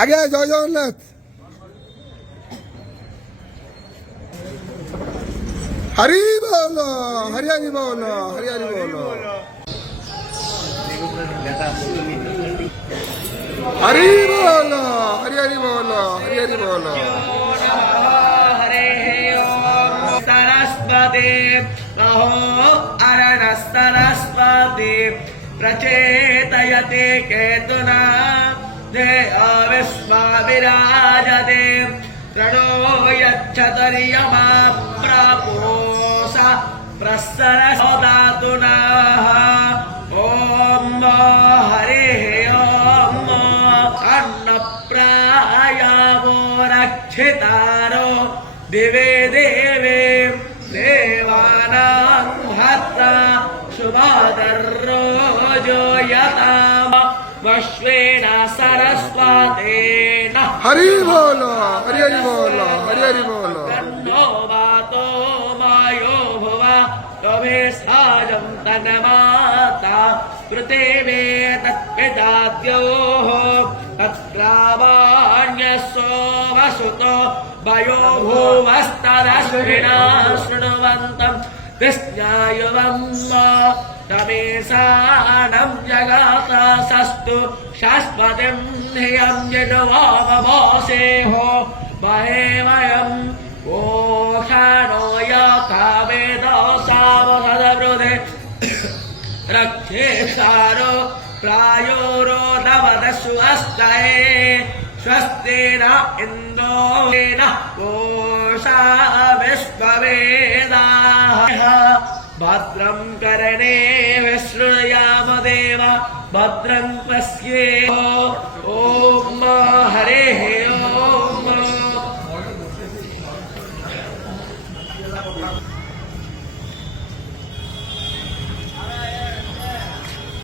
আগে জয় জগন্নাথ। হরি বল, হরি হরি বল, হরি হরি বল, হরি বল, হরি হরি বল, হরি হরি বল। सरस्वती प्रचेतयते केतुना दे अविस्मविराजते प्रणो यच्छतर्यमा प्रपोषा प्रसरसदातुना ॐ हरिः ॐ अन्नप्रायावो रक्षितारो दिवे देवे देवानां हत्रा शुभादर्रोजो यताम वश्वेन सरस्वतेन हरि बोल, हरि हरि बोल, हरि हरि बोल। तन्नो वातो मायो भुव तवे साजं तन्माता पृथिवे तत्पिताद्योः तत्रावाण्यसो वसुतो वयो भुवस्तदश्विना शृण्वन्तम् विस्नायुवं तमेशानं जगातासस्तु शाश्वतीं धियं यद्वावभासेहो महे वयं ओषाणो यथावेदसावसदवृधे रक्षेशारो प्रायोरोदवदसु अस्तये स्वस्ति न इन्दोरेण कोशा विश्ववेदाः भद्रं कर्णे विशृणुयाम देव भद्रं पश्येम ॐ